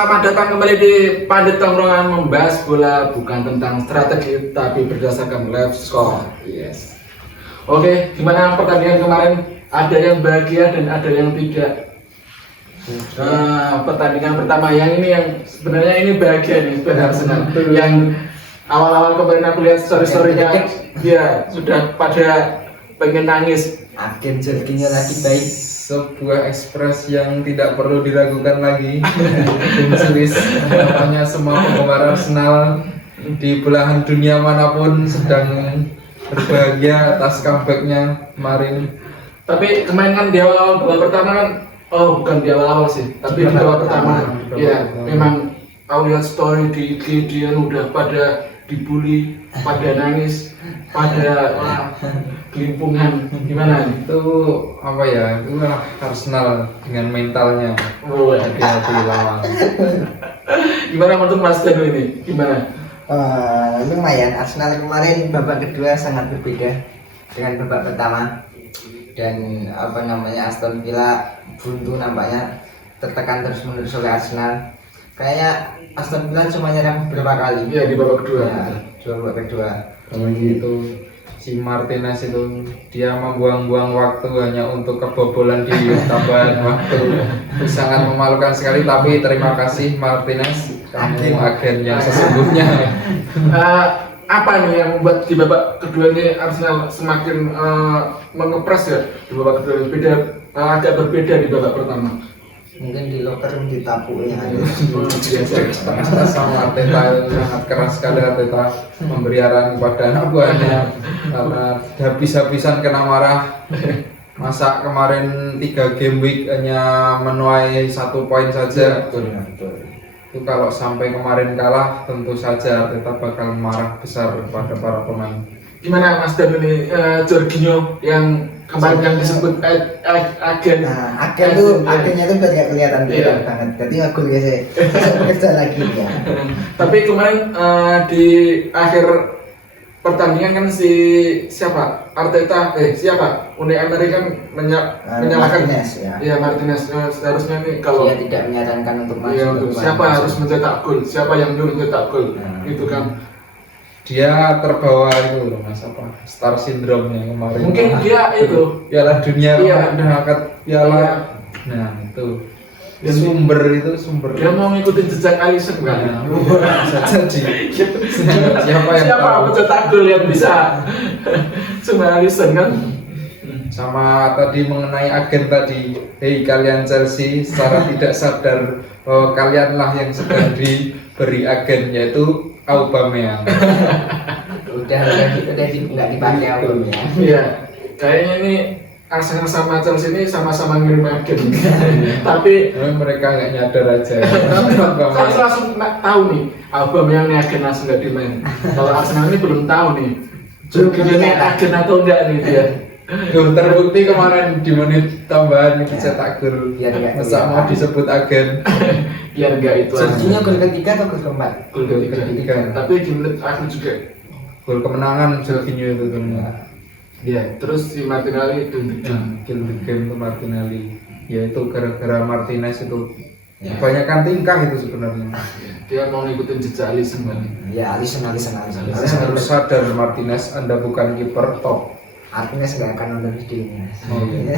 selamat datang kembali di Pandit Tongkrongan, membahas bola bukan tentang strategi tapi berdasarkan live score. Yes. Oke, gimana pertandingan kemarin? Ada yang bahagia dan ada yang tidak. Pertandingan pertama yang sebenarnya ini bahagia nih, sebenarnya Arsenal. Yang awal-awal kemarin aku lihat story-storynya, dia sudah pada pengen nangis. Agen jerkinya lagi baik. Sebuah ekspresi yang tidak perlu diragukan lagi. Swiss, namanya semua penggemar Arsenal di belahan dunia manapun sedang berbahagia atas comebacknya kemarin. Tapi kemarin kan di awal-awal babak pertama kan, bukan di awal-awal sih, tapi di babak pertama, ya memang aku lihat story di IG dia udah pada dibully, pada nangis, pada kelimpungan. Gimana nih? Itu apa ya? Itu lah Arsenal dengan mentalnya. Hati-hati lawan. Gimana menurut Mas Danu ini? Gimana? Lumayan, Arsenal kemarin babak kedua sangat berbeda dengan babak pertama. Dan Aston Villa buntu nampaknya, tertekan terus menerus oleh Arsenal. Kayaknya Aston Villa cuma nyerang beberapa kali. Iya, di babak kedua. Ya, di babak kedua. Apalagi itu si Martinez itu dia membuang-buang waktu hanya untuk kebobolan di tambahan waktu. Itu sangat memalukan sekali, tapi terima kasih Martinez, kamu agen yang sesungguhnya. Apa nih yang membuat di babak kedua ini Arsenal semakin mengepres ya di babak kedua? Agak berbeda di babak pertama. Mungkin di locker room ditapunya. Biasa sama Arteta sangat keras sekali. Arteta memberi arahan kepada anak buahnya karena habis-habisan kena marah. Masa kemarin 3 game week hanya menuai 1 poin saja. Betul. Itu kalau sampai kemarin kalah, tentu saja Arteta bakal marah besar kepada para pemain. Gimana Mas Dan ini, Jorginho yang kemarin yang disebut agen? Nah, agennya itu udah gak kelihatan banget. Jadi aku biasa bekerja lagi ya. Tapi kemarin di akhir pertandingan kan Unai Emery kan menyalahkan Martinez, ya. Iya, Martinez. Seharusnya nih kalau Dia tidak menyarankan untuk maju. iya, siapa harus mencetak gol, siapa yang nyuruh mencetak gol, gitu kan. Dia terbawa itu loh Mas, star syndrome yang kemarin. Mungkin dia itu Piala Dunia iya. kemarin udah angkat piala. Iya. Nah itu Dan sumber dia mau ngikutin jejak Alisson kan. Nah, bisa jadi. Siapa yang tahu? pencetak gol yang bisa? Cuma Alisson kan. Sama tadi mengenai agen tadi, hei kalian Chelsea, secara tidak sadar kalianlah yang sedang diberi agen, yaitu Aubameyang. udah nggak dipakai Aubameyang. Iya, kayaknya ini Arsenal sama Chelsea ini sama-sama ngirim agen. Tapi Mereka nggak nyadar aja. saya langsung tahu nih, Aubameyang ini agen langsung nggak dimain. Kalau Arsenal ini belum tahu nih, Jorginho ini agen atau enggak nih dia. Terbukti kemarin di menit tambahan itu cetak gol. Masa mau disebut agen? Biar enggak itu aja. Jorginho gol ketiga atau gol keempat? Gol ketiga. Tapi di menit akhir juga. Gol kemenangan Jorginho itu kan. Iya, terus si Martinelli Kill the game ke Martinelli. Ya itu gara-gara Martinez itu. Ya. Kebanyakan tingkah itu sebenarnya. dia mau ngikutin jejak Alisson kan. Ya, Alisson. Anda harus sadar Martinez, Anda bukan kiper top. Martinez nggak akan nonton videonya. Oh, iya.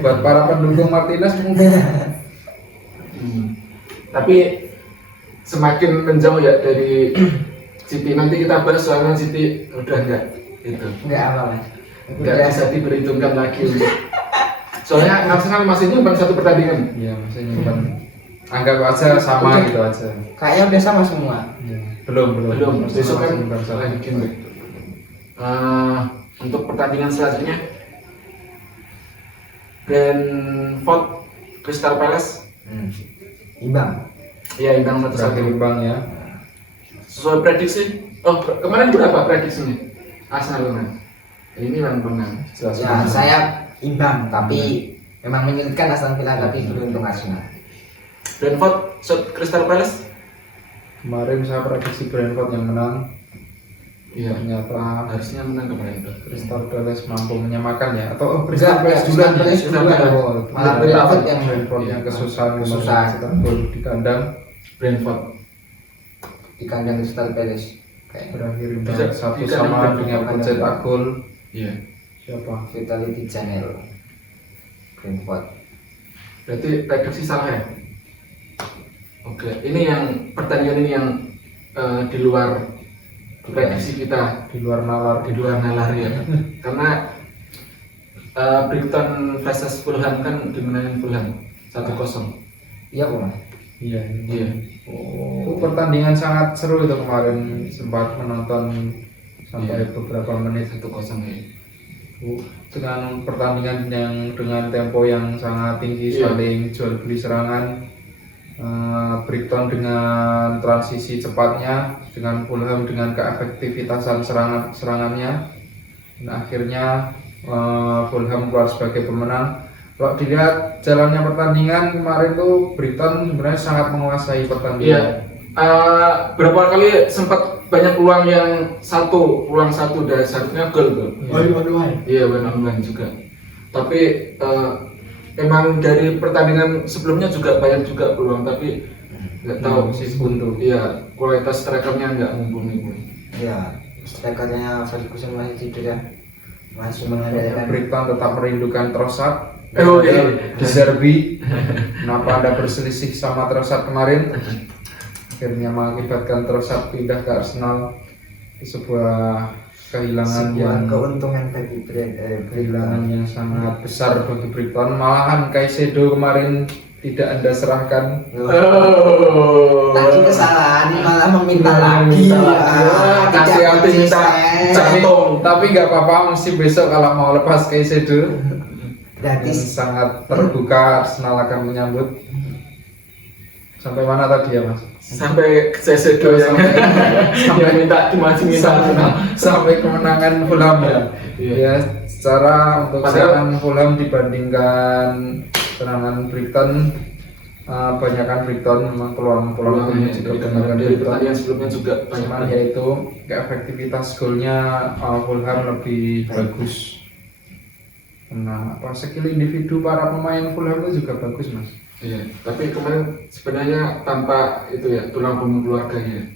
Buat para pendukung Martinez mungkin. Tapi semakin menjauh ya dari City. Nanti kita bahas soalnya City udah enggak itu. Nggak apa Mas. Enggak bisa diperhitungkan lagi. Soalnya Arsenal masih nyimpan 1 pertandingan. Iya, masih nyimpan. Anggap aja sama gitu aja. Kayaknya udah sama semua. Ya. Belum. Besok kan Masih nyimpan satu. lagi game. Untuk pertandingan selanjutnya Brentford Crystal Palace. Imbang. Iya, imbang 1-1. Berakhir imbang ya. Sesuai prediksi. Kemarin berapa prediksinya? Arsenal menang. Ini memang menang. Ya, saya imbang, tapi memang menyulitkan Aston Villa, tapi beruntung Arsenal. Brentford Crystal Palace. Kemarin saya prediksi Brentford yang menang. Iya. Ternyata Harusnya menang kemarin tuh. Crystal Palace mampu menyamakan ya, atau Crystal Palace Crystal duluan Palace Crystal duluan. Palace. Malah Brentford Brentford Brentford yang kesusahan Kesusahan. cetak gol di kandang Brentford. di kandang Crystal Palace. Kayak berakhir Bisa imbang 1 di kandang sama Brentford. dengan pencetak gol Iya. siapa? Vitality Channel Brentford. Berarti prediksi salah ya? Oke, ini yang pertandingan ini yang di luar prediksi kita, Di luar nalar di luar nalar ya. Karena Brighton versus Fulham kan dimenangin Fulham 1-0. Iya kok Mas. Iya. Iya. Oh, pertandingan sangat seru itu kemarin, sempat menonton sampai Iya. beberapa menit. 1-0 ya. Dengan pertandingan yang dengan tempo yang sangat tinggi, Iya. saling jual beli serangan. Brighton dengan transisi cepatnya, dengan Fulham dengan keefektivitasan serangannya, dan akhirnya Fulham keluar sebagai pemenang. Kalau dilihat jalannya pertandingan kemarin tuh Brighton sebenarnya sangat menguasai Iya. pertandingan. Berapa kali sempat banyak peluang yang peluang satu dan satunya gol tuh. Iya, benar juga. Tapi emang dari pertandingan sebelumnya juga banyak juga peluang, tapi nggak tahu si buntu. Iya, kualitas strikernya nggak mumpuni. Iya, strikernya Ferguson masih cedera. Masih mengandalkan Brighton tetap merindukan Trossard. Oh, iya. Di Serbi. Kenapa Anda berselisih sama Trossard kemarin? Akhirnya mengakibatkan Trossard pindah ke Arsenal. Itu sebuah kehilangan yang keuntungan bagi kehilangan yang sangat besar bagi Brighton. Malahan Caicedo kemarin tidak Anda serahkan. Oh. Tadi kesalahan malah meminta lagi. Kasih hati minta jantung. Tapi nggak apa-apa, mesti besok kalau mau lepas Caicedo. Dan Gratis. sangat terbuka, Arsenal akan menyambut. Sampai mana tadi ya Mas? Sampai Caicedo yang yang minta Sampai kemenangan Fulham ya. Iya. Ya, secara untuk Padahal- serangan Fulham dibandingkan serangan Brighton, banyakkan Brighton memang peluang-peluang juga kebanyakan dari Brighton. pertandingan sebelumnya juga Cuman banyak. yaitu keefektivitas golnya Fulham lebih bagus. Nah, skill individu para pemain Fulham itu juga bagus Mas. Iya, tapi kemarin sebenarnya tanpa itu ya tulang punggung keluarganya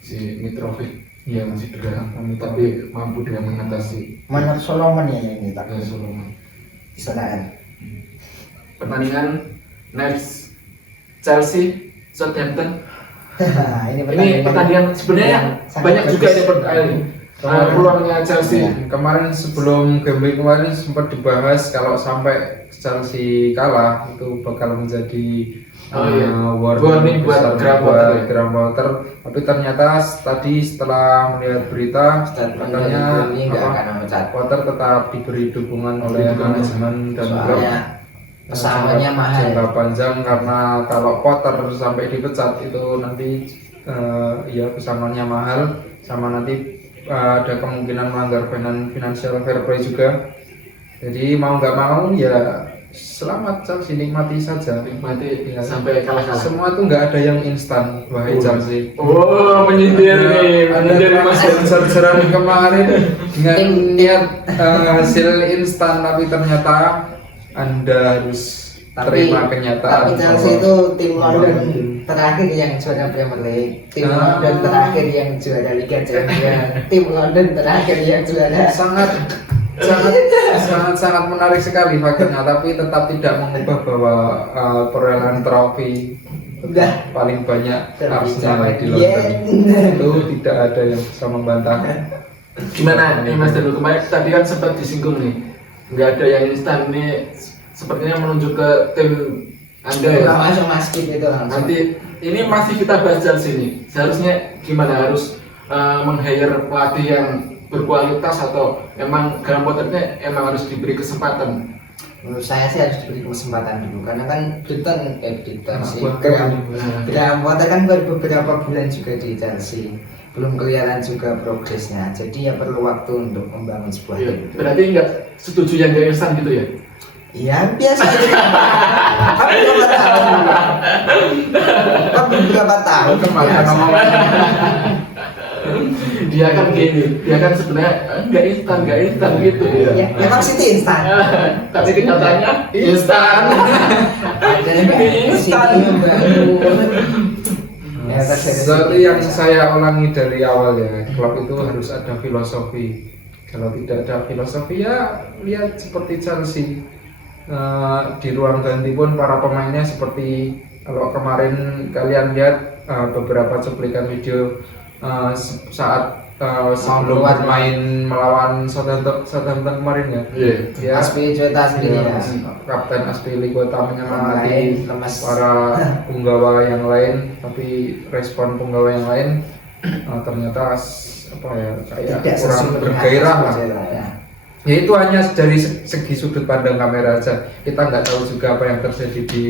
si Mitrovic Iya, yang cedera, Mitrovic. tapi mampu dia mengatasi Manor Solomon ya ini tak Solomon. kesalahan. Pertandingan next Chelsea Southampton. Ini Ini pertandingan sebenarnya yang sangat banyak juga bagus. ini peluangnya Chelsea. Kemarin sebelum game week kemarin sempat dibahas kalau sampai Chelsea kalah itu bakal menjadi warning buat Graham Potter ya? Graham Potter. Tapi ternyata tadi setelah melihat berita katanya ini nggak akan memecat. Potter tetap diberi dukungan oleh manajemen dan klub. Soalnya pesangonnya mahal. Jangka panjang, karena kalau Potter sampai dipecat itu nanti ya pesangonnya mahal, sama nanti ada kemungkinan melanggar financial fair play juga. Jadi mau nggak mau ya selamat Chelsea, nikmati saja. Nikmati Ya. sampai kalah-kalah. Semua itu nggak ada yang instan, wahai Chelsea. Oh, menyindir nih, menyindir Mas. Serang kemarin dengan niat hasil instan, tapi ternyata Anda harus terima kenyataan. Tapi Chelsea bahwa- itu tim London Tim. terakhir yang juara Premier League, tim Ah. London terakhir yang juara Liga Champions, tim London terakhir yang juara. sangat menarik sekali faktanya, tapi tetap tidak mengubah bahwa perolehan trofi Udah. paling banyak Arsenal di Iya. London. Itu tidak ada yang bisa membantah. Gimana nih Mas Danu, kemarin tadi kan sempat disinggung nih, nggak ada yang instan nih, sepertinya menunjuk ke tim Anda ya. Langsung masuk itu langsung. Nanti ini masih kita bahas Chelsea nih, seharusnya gimana, harus meng-hire pelatih yang berkualitas atau emang Graham Potternya emang harus diberi kesempatan? Menurut saya sih harus diberi kesempatan dulu, karena kan Brighton sih Buat Graham Potter kan baru beberapa bulan juga di Chelsea, belum kelihatan juga progresnya, jadi ya perlu waktu untuk membangun sebuah Iya, tim. berarti nggak setuju yang nggak instan gitu ya? Iya biasa aja. Kan beberapa tahun. Kan beberapa tahun. Kemarin biasa. ngomong dia kan gini, dia kan sebenarnya nggak instan gitu Ya, ya. memang City instan. Tapi kenyataannya instan. Dan instan ya, Seperti yang saya ulangi dari awal ya, klub itu harus ada filosofi. Kalau tidak ada filosofi ya lihat seperti Chelsea. Di ruang ganti pun para pemainnya seperti kalau kemarin kalian lihat beberapa cuplikan video saat sebelum bermain melawan Southampton kemarin ya. Iya. Ya, Aspilicueta ya, ya. Kapten Aspilicueta menyemangati Lemas. para punggawa yang lain, tapi respon punggawa yang lain ternyata kayak Tidak kurang sesuai bergairah lah. ya. Ya itu hanya dari segi sudut pandang kamera aja. Kita nggak tahu juga apa yang terjadi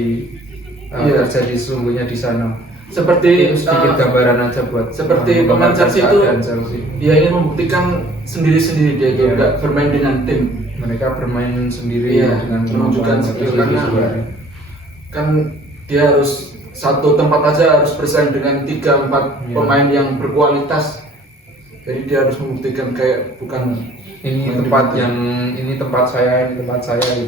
terjadi sesungguhnya di sana. Seperti Itu sedikit gambaran aja buat seperti pemain Chelsea itu, keadaan Chelsea. dia ingin membuktikan sendiri-sendiri dia itu Iya. nggak bermain dengan tim. Mereka bermain sendiri Iya, dengan menunjukkan kemampuan skill sendiri karena juga. kan dia harus satu tempat aja harus bersaing dengan 3-4 Iya. pemain yang berkualitas. Jadi dia harus membuktikan kayak bukan ini tempat saya gitu.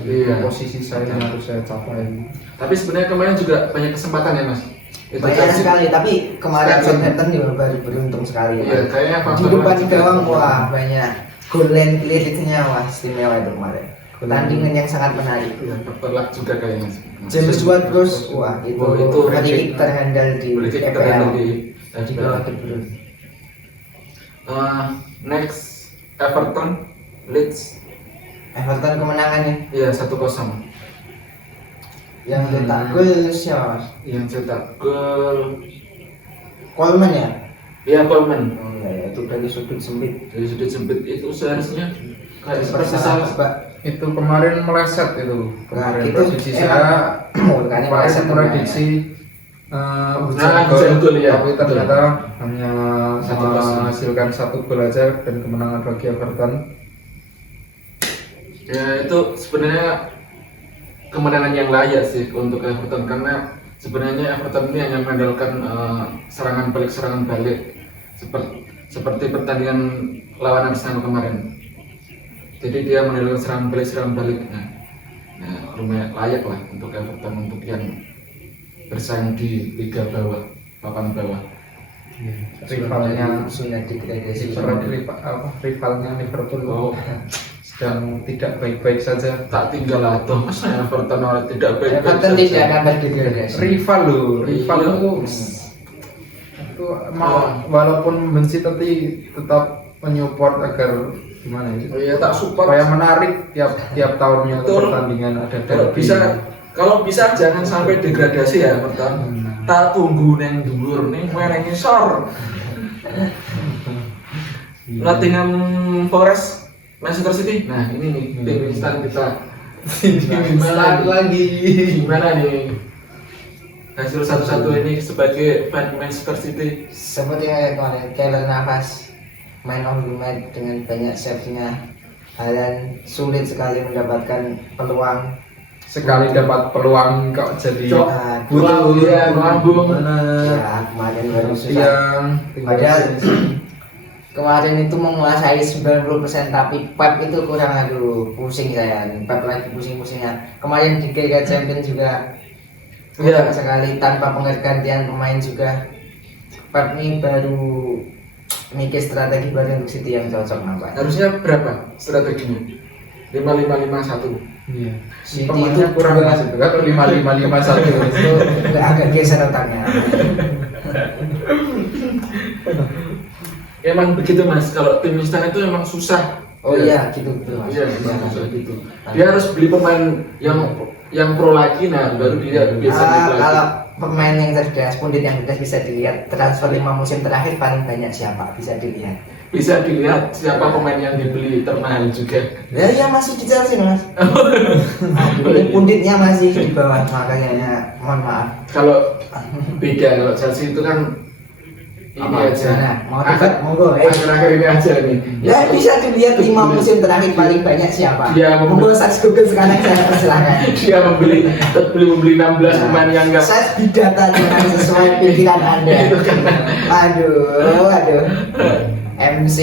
Iya. Posisi saya yang harus saya capai. Tapi sebenarnya kemarin juga banyak kesempatan ya mas. Itu Banyak Chelsea- sekali, tapi kemarin Sekali. Southampton juga baru beruntung sekali. Iya, kayaknya Di faktor depan juga. gawang wah banyak goal line clear-nya wah istimewa itu kemarin. Pertandingan yang sangat menarik. Iya, faktor luck juga kayaknya mas. James Ward-Prowse wah itu Oh, itu free free kick kick. terhandal di Free kick EPL. terhandal di Di bawah De Bruyne. Next Everton Leeds. Everton kemenangannya Iya 1-0. yang cetak gol siapa? Mas? Yang cetak gol Coleman ya? ya Coleman. Oh, enggak ya, itu dari sudut sempit. Dari sudut sempit itu seharusnya kayak Persalahan persisal. Pak. Itu kemarin meleset itu. Kemarin Nah, itu prediksi emang- saya Bukannya kemarin meleset prediksi Nah, gol, ya. tapi ternyata hanya 1-0. menghasilkan 1 gol aja dan kemenangan bagi Everton. Ya itu sebenarnya kemenangan yang layak sih untuk Everton karena sebenarnya Everton ini hanya mengandalkan serangan balik seperti pertandingan lawan Arsenal kemarin. Jadi dia mengandalkan serangan balik. Nah, lumayan layak lah untuk Everton untuk yang bersaing di liga bawah, papan bawah. Rivalnya sudah degradasi. rivalnya Liverpool Oh, sedang tidak baik-baik saja. tak tinggal atau Everton orang tidak baik-baik Everton saja. tidak akan terdegradasi. Rival rival Iya. itu walaupun membenci tapi tetap menyupport agar gimana ya? Oh iya tak support. Supaya menarik tiap tahunnya Betul. pertandingan ada Kalau bisa jangan sampai degradasi ya Everton. Tak tunggu neng dhuwur ning meneng ngisor. Nottingham Forest, Manchester City. Nah, ini nih tim instan kita. Gimana lagi. Gimana nih? Hasil satu-satu ini sebagai fan Manchester City. Seperti yang kemarin, Keylor Navas main of the match dengan banyak save-nya. Haaland sulit sekali mendapatkan peluang. Sekali dapat peluang kok jadi Cok, butuh ya, melambung. Ya, kemarin baru susah. yang Padahal kemarin itu menguasai 90% tapi Pep itu kurang, aduh pusing saya. Pep lagi pusing-pusingnya. Kemarin di Liga Champions juga kurang sekali tanpa penggantian pemain juga. Pep ini baru mikir strategi baru untuk City yang cocok nampaknya. Harusnya berapa strateginya? 5-5-5-1. iya. City Pemainnya itu kurang juga- mas itu kan 5-5-5-1 itu udah agak geser otaknya. Emang begitu mas, kalau tim instan itu emang susah. Oh iya gitu betul Mas. Iya, emang susah gitu. Dia harus beli pemain yang pro lagi, nah baru dia bisa beli lagi. Kalau pemain yang cerdas, pundit yang cerdas bisa dilihat transfer 5 musim terakhir paling banyak siapa bisa dilihat. Bisa dilihat siapa pemain yang dibeli termahal juga. Ya iya masih di Chelsea Mas. Aduh, punditnya masih di bawah makanya mohon maaf. Kalau beda, kalau Chelsea itu kan ini Apa, aja. gimana? Mau debat? Monggo, Akhir-akhir ini aja nih. Ya bisa dilihat 5 musim terakhir paling banyak siapa. Dia Monggo search Google sekarang saya persilahkan. Dia membeli 16 pemain yang enggak. Saya didata dengan sesuai pikiran Anda. Itu kan. Aduh. MC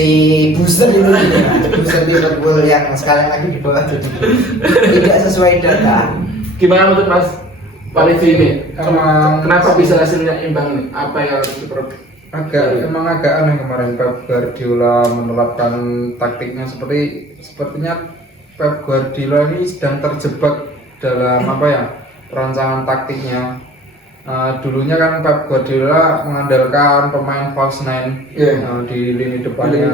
booster itu gitu ya. Booster Liverpool yang sekarang lagi di bawah jadi tidak sesuai data. Gimana menurut Mas Palidzi ini? Emang Kenapa bisa hasilnya imbang ini? Apa yang harus diperbaiki? emang agak aneh kemarin Pep Guardiola menerapkan taktiknya sepertinya Pep Guardiola ini sedang terjebak dalam apa ya, perancangan taktiknya. Dulunya kan Pep Guardiola mengandalkan pemain false nine di lini depannya,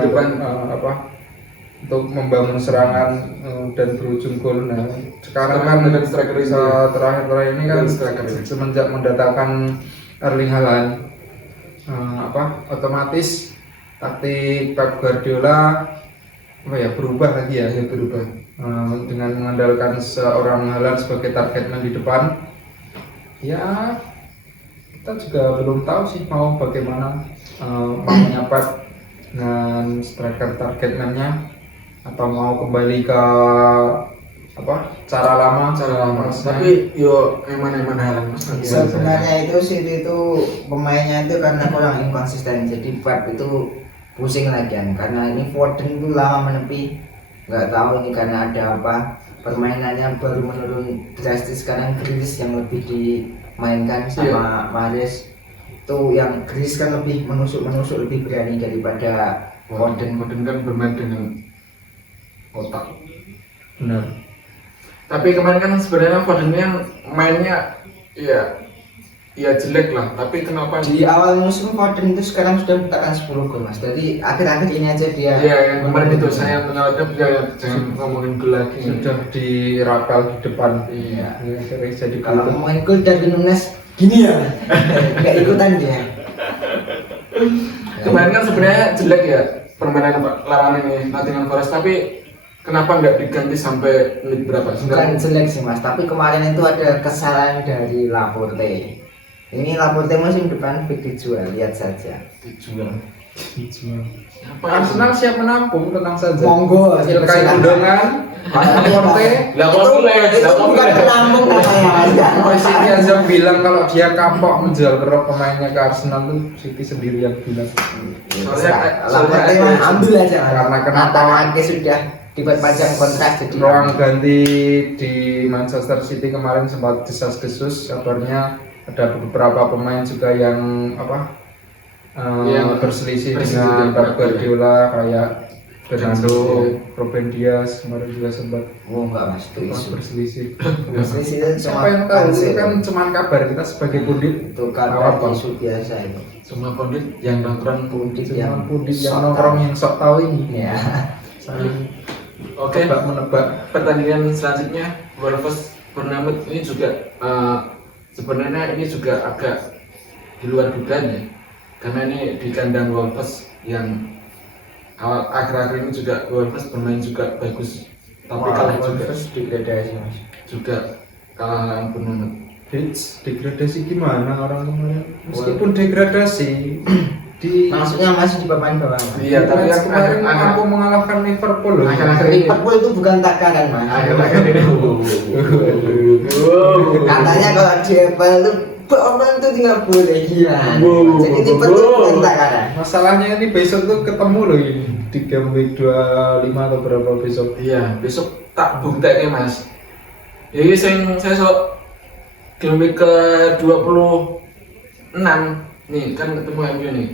untuk membangun serangan dan berujung gol. Nah, sekarang kan dengan striker ini, terakhir ini kan striker. semenjak mendatangkan Erling Haaland, otomatis taktik Pep Guardiola berubah lagi ya, berubah dengan mengandalkan seorang Haaland sebagai target man di depan. Ya, kita juga belum tahu sih mau bagaimana maunya Pep dengan striker target man-nya, atau mau kembali ke cara lama. Tapi yo eman Haaland Mas. Sebenarnya itu City itu pemainnya itu karena kurang inkonsisten, jadi Pep itu pusing lagi kan, karena ini Foden itu lama menepi, nggak tahu ini karena ada apa, permainannya baru menurun drastis. Sekarang Grealish yang lebih dimainkan sama Mahrez, itu yang Grealish kan lebih menusuk lebih berani daripada Foden. Foden kan bermain dengan otak. Benar. Tapi kemarin kan sebenarnya Foden yang mainnya ya jelek lah. Tapi kenapa Di awal musim Foden itu sekarang sudah mencetakkan 10 gol Mas. Jadi akhir-akhir ini aja dia. Iya, yang kemarin itu saya menyalahkan jangan ngomongin gol lagi. Sudah dirapel di depan. Iya. Jadi Kalau ngomongin gol dari Nunes gini ya, nggak ikutan dia. Kemarin kan sebenarnya jelek ya permainan lawan ini Nottingham Forest, tapi kenapa nggak diganti sampai menit berapa? Bukan jelek sih Mas, tapi kemarin itu ada kesalahan dari Laporte. Ini Laporte musim depan fit dijual, lihat saja. Dijual. Arsenal siap menampung, tenang saja. Monggo, Ilkay Gundogan, Laporte. Itu bukan penampung namanya. Siti aja bilang kalau dia kapok menjual berapa pemainnya ke Arsenal tuh, Siti sendiri yang bilang. Laporte ambil aja. Karena kenapa? Ake sudah diperpanjang kontrak, jadi Ruang ganti di Manchester City kemarin sempat desas-desus, kabarnya ada beberapa pemain juga yang yang berselisih dengan Pep Guardiola, kayak Bernardo, Ruben Dias kemarin juga sempat enggak Mas, itu isu. berselisih. Siapa Siapa yang tahu, itu kan cuma kabar, kita sebagai pundit itu kabar isu biasa itu. Semua pundit yang nongkrong Pundit cuma pundit sok yang nongkrong tahu. yang sok tahu ini Ya. saling Oke. menebak. Pertandingan selanjutnya Wolves Bournemouth ini juga sebenarnya ini juga agak di luar dugaan ya, karena ini di kandang Wolves yang akhir-akhir ini juga Wolves bermain juga bagus, tapi kalah juga degradasi Mas. juga kalah lawan Bournemouth. Degradasi gimana orang kemarin? Meskipun degradasi Maksudnya masih di papan bawah Mas. Iya, tapi match kemarin mampu mengalahkan Liverpool loh. Akhir-akhir ini Liverpool itu bukan takaran Mas. akhir-akhir ini Katanya kalau di Apple itu orang itu tinggal boleh gila. Jadi Liverpool itu bukan takaran. Masalahnya ini besok tuh ketemu loh ini di game week 25 atau berapa besok. Iya, besok tak buktinya Mas. Jadi saya sok game week ke 26 nih kan ketemu MU nih.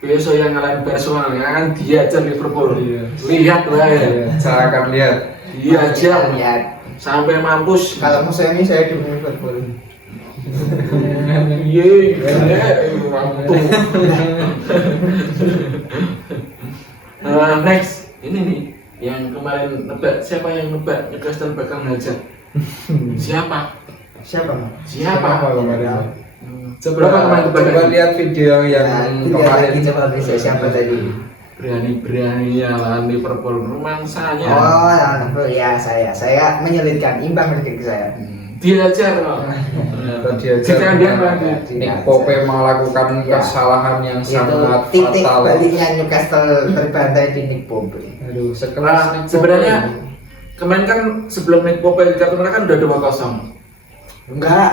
Besok yang ngalahin Barcelona kan diajar Liverpool. Iya. Lihat lah ya. Saya akan lihat. Diajar Lihat. sampai mampus. Kalau musuh ini saya di Liverpool. Mampus. Next ini nih yang kemarin nebak, siapa yang nebak Newcastle bakal ngajar? Siapa? Siapa Mas? Siapa? kemarin? Berapa kemarin Coba tebakan? lihat video yang Lihat kemarin. lagi coba bisa siapa tadi? Berani-beraninya lawan Liverpool, rumangsanya. Oh ya saya menyelitkan imbang rezeki saya. Diajar loh. Tadi aja Jika dia lagi Nick Pope melakukan Ya. kesalahan yang Itu sangat titik fatal. baliknya Newcastle terbantai di Nick Pope. Aduh, sekelas Nick Pope. sebenarnya kemarin kan sebelum Nick Pope di kartu merah kan udah 2-0. Enggak.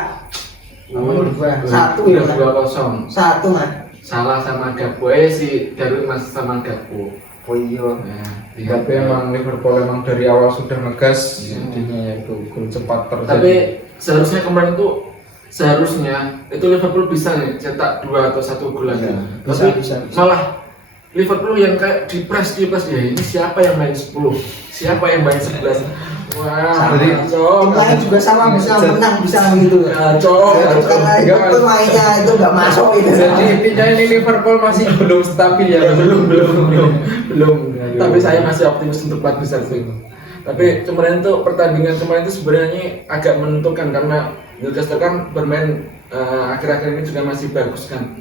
Satu ya. 2-0. Satu Mas. salah sama Gakpo si Darwin masih sama Gakpo. Oh iya. Nah, Tapi emang Liverpool emang dari awal sudah ngegas, Iya. intinya yaitu gol cepat terjadi. tapi seharusnya kemarin tuh itu Liverpool bisa nih cetak 2 atau 1 gol lagi. Iya, Tapi bisa. malah Liverpool yang kayak di press ya ini siapa yang main 10? Siapa yang main 11? Wah, Jadi, Tim lain juga sama bisa menang bisa gitu. Kacau. Karena Liverpool mainnya itu nggak masuk itu. Jadi intinya ini Liverpool masih belum stabil ya. belum. Tapi saya masih optimis untuk 4 besar sih. Tapi kemarin tuh pertandingan kemarin itu sebenarnya agak menentukan karena Newcastle kan bermain akhir-akhir ini juga masih bagus kan.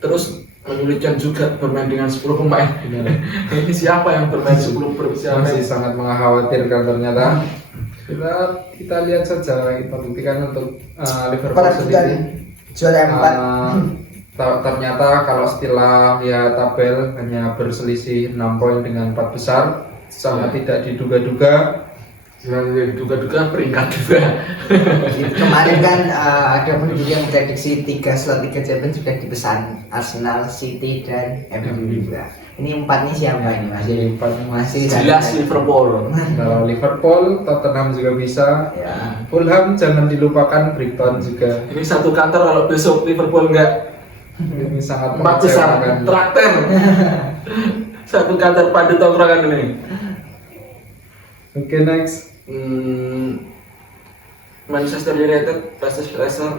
Terus menyulitkan juga bermain dengan 10 pemain. Ini siapa yang bermain 10 siapa? Masih sangat mengkhawatirkan ternyata. Kita lihat saja, kita buktikan untuk Liverpool Perebutan sendiri. juara 4. Ternyata kalau setelah lihat tabel hanya berselisih 6 poin dengan 4 besar, sangat tidak diduga-duga. Duga-duga peringkat juga. Kemarin kan ada penduduk yang prediksi 3 slot Liga Champions sudah dipesan Arsenal, City dan MU juga. Ini 4 nih siapa ini masih Jelas Liverpool. Kalau Liverpool, Tottenham juga bisa. Ya. Fulham jangan dilupakan, Brighton juga. Ini satu kantor kalau besok Liverpool enggak Ini sangat 4 besar mengecewakan. traktir. Satu kantor pada tongkrongan ini. Oke, next. Manchester United versus Leicester.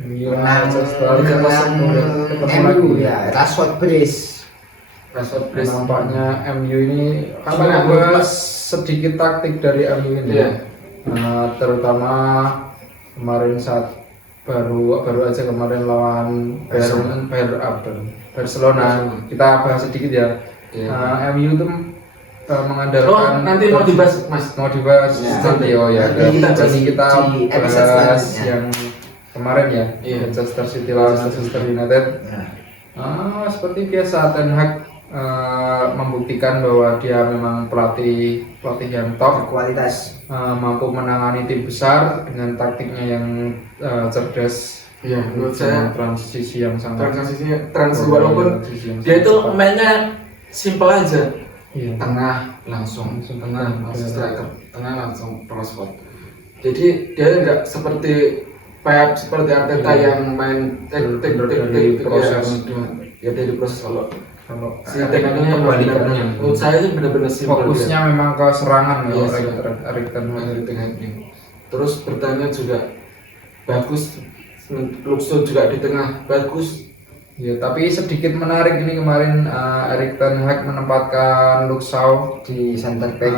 Manchester MU ya, Rashford Brace. Rashford Brace. Nampaknya MU ini Apa kita yang bahas sedikit taktik dari MU ini. Iya. Terutama kemarin saat baru aja kemarin lawan Barcelona. Kita bahas sedikit ya. Iya. MU itu mengandalkan nanti mau dibahas Mas. mau dibahas Ya. nanti ya. Nanti Jadi kita di episode bahas selanjutnya. yang kemarin ya, Iya. Manchester City lawan Manchester United. Nah, Seperti biasa Ten Hag membuktikan bahwa dia memang pelatih yang top, kualitas. mampu menangani tim besar dengan taktiknya yang cerdas. Iya, menurut Dengan saya transisi yang sangat transisi walaupun transisi yang dia sangat itu cepat. mainnya simple aja. Iya. Tengah langsung tengah langsung Iya. striker, tengah langsung crossboard. Jadi dia enggak seperti Pep, seperti Arteta Iya. yang main Bener-bener dari proses. ya dari proses kalau Kalau si tekniknya yang benar-benar menurut saya itu benar-benar simple. fokusnya memang ke serangan Iya, ya, sih. Erik Ten Hag. Dari tengah ini. Terus bertanya juga bagus, Luxo juga di tengah bagus. Ya, tapi sedikit menarik ini kemarin Erik Ten Hag menempatkan Luke Shaw Di center back.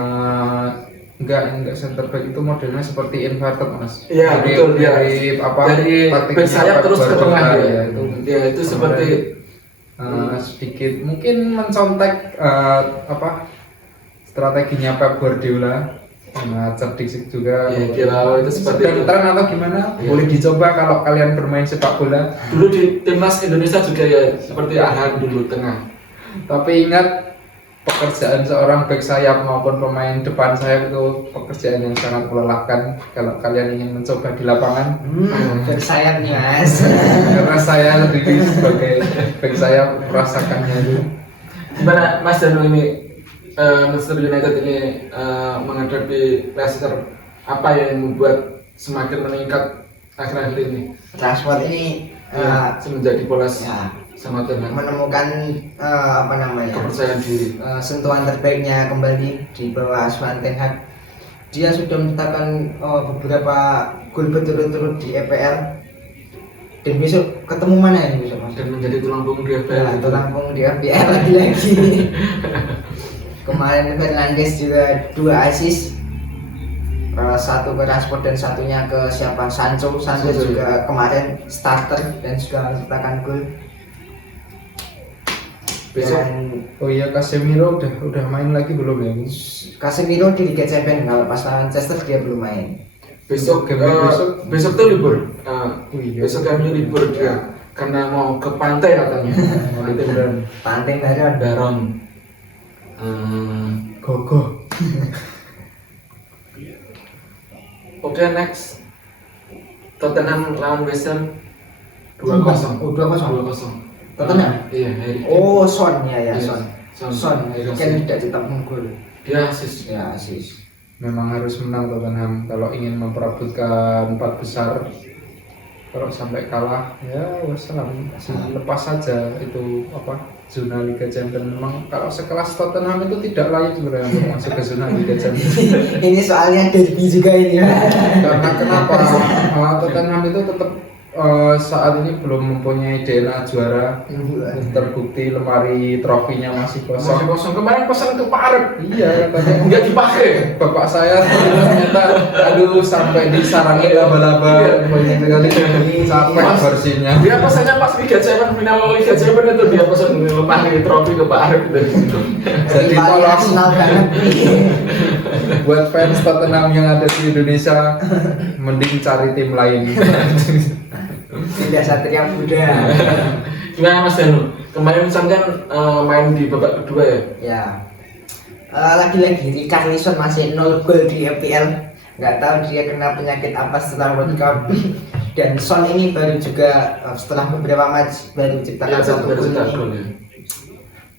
enggak center back, itu modelnya seperti inverted Mas. Iya, betul, ya. Dari apa Dari taktiknya back sayap Pep terus ke Guardiola, tengah ya, ya. itu Ya itu seperti sedikit mungkin mencontek apa strateginya Pep Guardiola. Cerdik juga. ya, di awal itu seperti sedang itu. tren atau gimana? Iya. Boleh dicoba kalau kalian bermain sepak bola. Dulu di timnas Indonesia juga ya seperti Arhan dulu tengah. Tapi ingat, pekerjaan seorang bek sayap maupun pemain depan sayap itu pekerjaan yang sangat melelahkan kalau kalian ingin mencoba di lapangan. Bersayap nih Mas. Karena saya sendiri sebagai bek sayap merasakannya itu. Gimana Mas Danu ini Manchester United ini menghadapi Leicester, apa yang membuat semakin meningkat akhir-akhir ini? Rashford ini Semenjak dipoles ya, sama Ten Hag, menemukan apa namanya kepercayaan diri. sentuhan terbaiknya kembali di bawah asuhan Ten Hag. Dia sudah mencetakkan beberapa gol berturut-turut di EPL. Dan besok ketemu mana ini besok Mas? Dan menjadi tulang punggung di Ya, FPL. tulang punggung di EPL lagi-lagi. Kemarin Fernandes juga 2 assist. Satu ke Rashford dan satunya ke siapa? Sancho juga kemarin starter dan juga menciptakan gol. Besok Dan Oh iya, Casemiro udah main lagi belum ya? Casemiro di Liga Champions, kalau pas lawan Manchester dia belum main. besok Game besok tuh libur. iya. Besok kami libur dia karena mau ke pantai katanya. Liburan. Pantai Baron. Daron. Gogo. Oke, next Tottenham lawan West Ham. 2-0. Oh, 2-0. 2-0. Tottenham? Iya, Harry Kane. Oh, Son ya ya, Iya, Son. Son. Son Iya, kan Son. tidak cetak gol. Dia assist. Ya, asis. Memang harus menang Tottenham kalau ingin memperebutkan 4 besar. Kalau sampai kalah ya wassalam, lepas saja itu apa zona Liga Champions. Memang kalau sekelas Tottenham itu tidak layak sebenarnya untuk masuk ke zona Liga Champions. Ini soalnya derby juga ini. Karena kenapa? Tottenham itu tetap saat ini belum mempunyai DNA juara. Terbukti lemari trofinya masih Masih kosong. kosong. Kemarin pesan ke Pak Arif. Iya, katanya Enggak dipakai. bapak saya ternyata aduh sampai disarangin laba-laba banyak sekali capek Mas, bersihnya. Dia pesannya pas Liga Champions, final Liga Champions itu dia pesan lemari trofi ke Pak Arif dari situ. Jadi tolong Arsenal banget. buat fans Tottenham yang ada di Indonesia mending cari tim lain. Tidak Satria Muda. Gimana Mas Danu? Kemarin Son kan main di babak kedua ya? Ya. Lagi-lagi Richarlison masih 0 gol di FPL. Nggak tahu dia kena penyakit apa setelah World Cup. Dan Son ini baru juga setelah beberapa match baru ciptakan satu gol ini.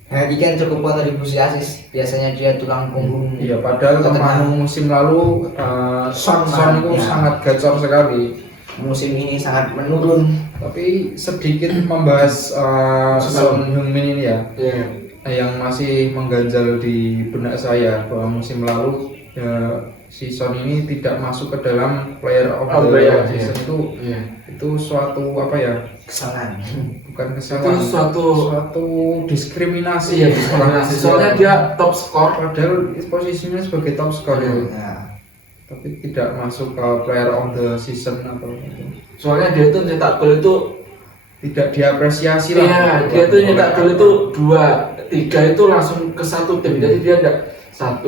Harry Kane cukup kontribusi asis. Biasanya dia tulang punggung. Iya, padahal kemarin musim lalu Son itu ya. sangat gacor sekali. Musim ini sangat menurun. Tapi sedikit membahas Son Heung-min ini ya, Iya. yang masih mengganjal di benak saya bahwa musim lalu si Son ini tidak masuk ke dalam player of the season. Iya. Itu suatu apa ya, Kesalahan. bukan Itu kesalahan, suatu diskriminasi. Iya, diskriminasi. Soalnya dia top skor. padahal posisinya sebagai top skor itu, Ya. tapi tidak masuk ke player of the season atau itu. Soalnya dia itu nyetak gol itu Tidak diapresiasi lah. iya, dia tuh nyetak gol itu 2, 3 itu langsung ke satu tim. Jadi dia enggak 1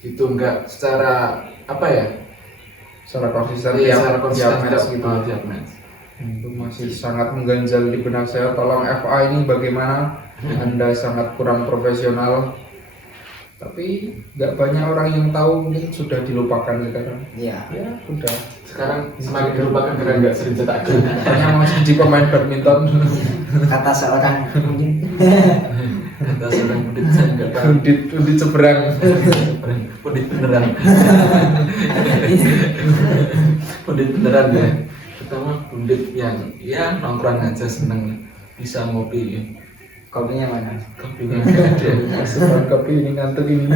gitu, enggak secara apa ya? Secara konsisten Iya, tiap secara konsisten match gitu. tiap match. Itu masih sangat mengganjal di benak saya. Tolong FA ini bagaimana? Anda sangat kurang profesional. Tapi nggak banyak orang yang tahu, mungkin sudah dilupakan sekarang. Iya. Ya sudah. Sekarang semakin dilupakan karena enggak sering cetak gol. Hanya masih di pemain badminton. Kata seorang mungkin. Kata seorang pundit saya enggak tahu. Undit seberang. Pundit beneran. Pundit beneran ya. Pertama pundit yang ya nongkrong aja seneng bisa ngopi. Kopinya mana? Kopinya enggak ada. Sebab kopi ini ngantuk ini.